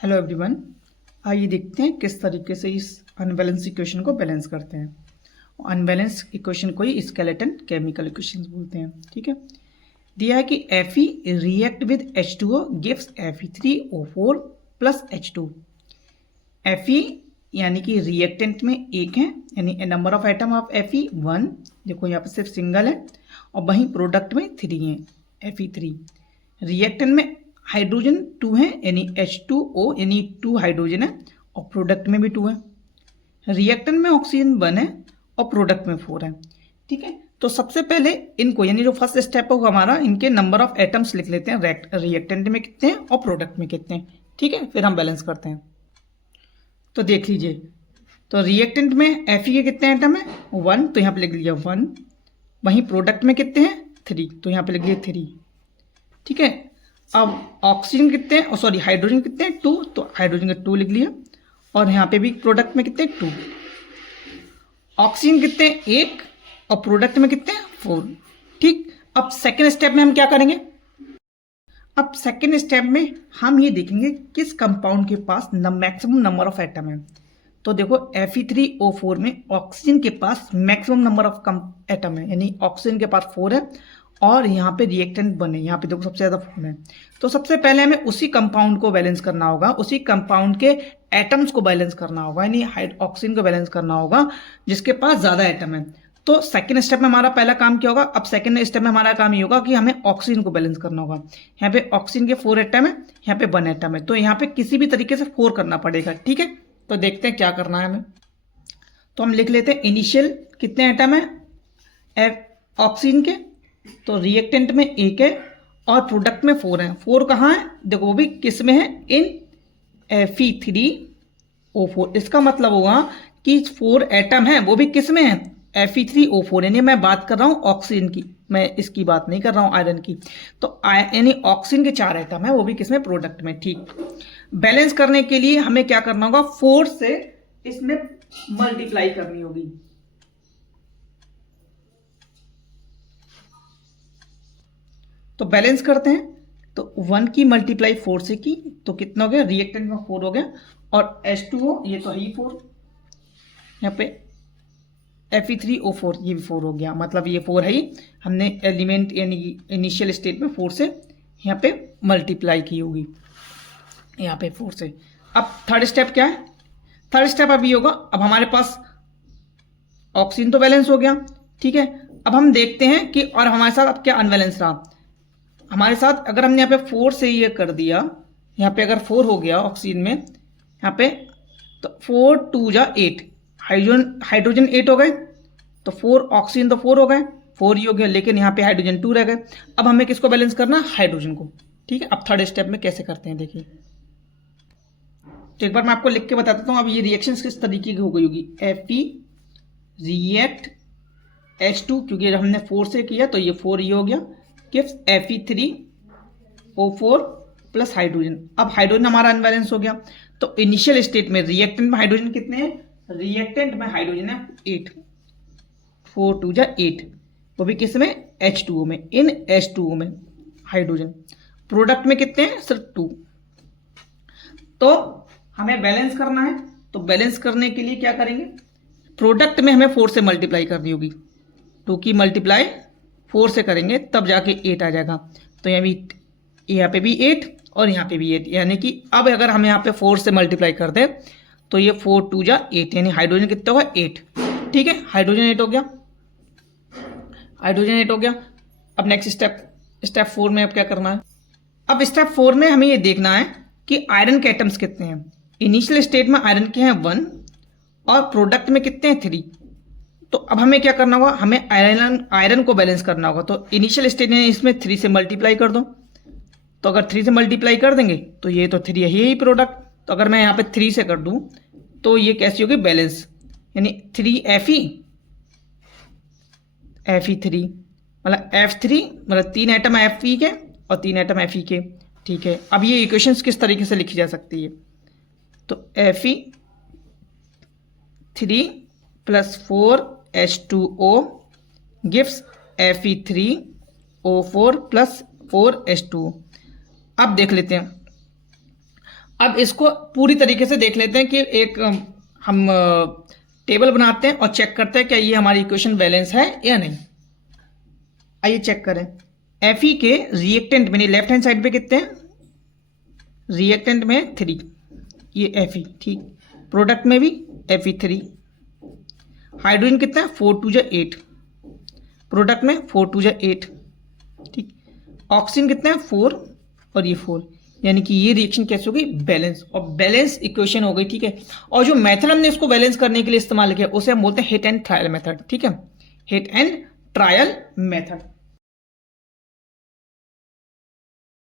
Hello everyone, आइए देखते हैं किस तरीके से इस अनबैलेंस इक्वेशन को बैलेंस करते हैं। अनबैलेंस इक्वेशन को ही स्केलेटन केमिकल इक्वेशन बोलते हैं। ठीक है, दिया है कि Fe react with H2O gives Fe3O4 plus H2। Fe यानी कि रिएक्टेंट में एक है, यानी number of atom of Fe 1, देखो यहाँ पे सिर्फ सिंगल है, और वहीं प्रोडक्ट में 3 है Fe3। रिएक्टेंट में हाइड्रोजन 2 है, यानी H2O यानी 2 हाइड्रोजन है, और प्रोडक्ट में भी 2 है। रिएक्टेंट में ऑक्सीजन 1 है और प्रोडक्ट में 4 है। ठीक है, तो सबसे पहले इनको यानी जो फर्स्ट स्टेप होगा हमारा, इनके नंबर ऑफ एटम्स लिख लेते हैं, रिएक्टेंट में कितने हैं और प्रोडक्ट में कितने हैं। ठीक है, फिर हम बैलेंस करते हैं। तो देख लीजिए, तो रिएक्टेंट में Fe के कितने एटम है 1, तो यहाँ पे लिख लिया 1। वहीं प्रोडक्ट में कितने हैं 3, तो यहाँ पे लिख लिया 3। ठीक है, अब ऑक्सीजन कितने हैं, सॉरी हाइड्रोजन कितने हैं 2, तो हाइड्रोजन के 2 लिख लिया, और यहाँ पे भी प्रोडक्ट में कितने 2। ऑक्सीजन कितने 1 और प्रोडक्ट में कितने 4। ठीक, अब सेकेंड स्टेप में हम क्या करेंगे, अब सेकेंड स्टेप में हम ये देखेंगे किस कंपाउंड के पास मैक्सिमम नंबर ऑफ एटम है। तो देखो Fe3O4 में ऑक्सीजन के पास मैक्सिमम नंबर ऑफ एटम है, यानी ऑक्सीजन के पास 4 है, और यहाँ पे रिएक्टेंट 1 है, यहाँ पे देखो सबसे ज़्यादा 4 है। तो सबसे पहले हमें उसी कंपाउंड को बैलेंस करना होगा, उसी कंपाउंड के एटम्स को बैलेंस करना होगा, यानी ऑक्सीजन को बैलेंस करना होगा जिसके पास ज़्यादा एटम है। तो सेकंड स्टेप में हमारा पहला काम क्या होगा, अब सेकंड स्टेप में हमारा काम ये होगा कि हमें ऑक्सीजन को बैलेंस करना होगा। यहाँ पे ऑक्सीजन के 4 एटम है, यहाँ पे 1 एटम है, तो यहाँ पे किसी भी तरीके से 4 करना पड़ेगा। ठीक है, तो देखते हैं क्या करना है हमें। तो हम लिख लेते हैं इनिशियल कितने एटम है ऑक्सीजन के, तो रिएक्टेंट में 1 है और प्रोडक्ट में 4 है। 4 कहाँ है, देखो वो भी किस में है, इन Fe3O4। इसका मतलब होगा कि 4 एटम है वो भी किस में है, Fe3O4, यानी मैं बात कर रहा हूँ ऑक्सीजन की, मैं इसकी बात नहीं कर रहा हूँ आयरन की। तो यानी ऑक्सीजन के 4 एटम है वो भी किसमें, प्रोडक्ट में। ठीक, बैलेंस करने के लिए हमें क्या करना होगा, 4 से इसमें मल्टीप्लाई करनी होगी। तो बैलेंस करते हैं, तो 1 की मल्टीप्लाई 4 से की तो कितना हो गया, रिएक्टेंट में 4 हो गया, और H2O ये तो है ही 4, यहाँ पे Fe3O4 ये भी 4 हो गया, मतलब ये 4 है ही, हमने एलिमेंट यानी इनिशियल स्टेट में 4 से यहाँ पे मल्टीप्लाई की होगी, यहाँ पे 4 से। अब थर्ड स्टेप क्या है, थर्ड स्टेप अभी होगा, अब हमारे पास ऑक्सीजन तो बैलेंस हो गया। ठीक है, अब हम देखते हैं कि और हमारे साथ अब क्या अनबैलेंस रहा हमारे साथ। अगर हमने यहाँ पे 4 से ये कर दिया, यहाँ पे अगर 4 हो गया ऑक्सीजन में, यहाँ पे तो 4 2 जा 8, हाइड्रोजन 8 हो गए, तो 4 ऑक्सीजन तो 4 हो गए, 4 ही हो गया, लेकिन यहाँ पे हाइड्रोजन 2 रह गए। अब हमें किसको बैलेंस करना, हाइड्रोजन को। ठीक है, अब थर्ड स्टेप में कैसे करते हैं देखिए, तो एक बार मैं आपको लिख के बता देता हूँ। अब ये रिएक्शन किस तरीके की हो गई होगी, Fe रिएक्ट H2, क्योंकि हमने 4 से किया तो ये 4 ही हो गया, गिव्स Fe3O4 प्लस हाइड्रोजन। अब हाइड्रोजन हमारा अनबैलेंस हो गया, तो इनिशियल स्टेट में रिएक्टेंट में हाइड्रोजन कितने हैं, रिएक्टेंट में हाइड्रोजन है 8, 4 2 जा 8, वो भी किस में, H2O में, इन H2O में हाइड्रोजन। प्रोडक्ट में कितने हैं, सिर्फ 2। तो हमें बैलेंस करना है, तो बैलेंस करने के लिए क्या करेंगे, प्रोडक्ट में हमें 4 से मल्टीप्लाई करनी होगी, 2 की मल्टीप्लाई 4 से करेंगे तब जाके 8 आ जाएगा। तो यहाँ पे भी 8 और यहाँ पे भी 8, यानी कि अब अगर हम यहाँ पे 4 से मल्टीप्लाई कर दें तो ये 4 2 जा 8, यानी हाइड्रोजन कितना होगा 8। ठीक है, हाइड्रोजन 8 हो गया, हाइड्रोजन 8 हो गया। अब नेक्स्ट स्टेप 4 में अब क्या करना है, अब स्टेप 4 में हमें ये देखना है कि आयरन के एटम्स कितने हैं। इनिशियल स्टेट में आयरन के हैं 1 और प्रोडक्ट में कितने हैं 3। तो अब हमें क्या करना होगा, हमें आयरन को बैलेंस करना होगा। तो इनिशियल स्टेज में इसमें 3 से मल्टीप्लाई कर दो, तो अगर 3 से मल्टीप्लाई कर देंगे तो ये तो 3 है ही प्रोडक्ट, तो अगर मैं यहाँ पे 3 से कर दूं तो ये कैसी होगी, बैलेंस, यानी 3 Fe3 मतलब F3 मतलब 3 एटम Fe के और 3 एटम Fe के। ठीक है, अब ये इक्वेशंस किस तरीके से लिखी जा सकती है, तो Fe3 plus 4 H2O gives Fe3O4 plus 4 H2O। अब देख लेते हैं, अब इसको पूरी तरीके से देख लेते हैं कि एक हम टेबल बनाते हैं और चेक करते हैं क्या ये हमारी इक्वेशन बैलेंस है या नहीं। आइए चेक करें। Fe के रिएक्टेंट में लेफ्ट हैंड साइड पे कितने हैं, रिएक्टेंट में 3, ये Fe ठीक, प्रोडक्ट में भी Fe3, हाइड्रोजन कितना है 4 2 जा 8, प्रोडक्ट में 4 2 जा 8 ठीक, ऑक्सीजन कितना है 4 और ये 4, यानी कि ये रिएक्शन कैसे हो गई, बैलेंस, और बैलेंस इक्वेशन हो गई ठीक है। और जो मेथड हमने इसको बैलेंस करने के लिए इस्तेमाल किया उसे हम बोलते हैं हिट एंड ट्रायल मेथड, ठीक है, हिट एंड ट्रायल मेथड।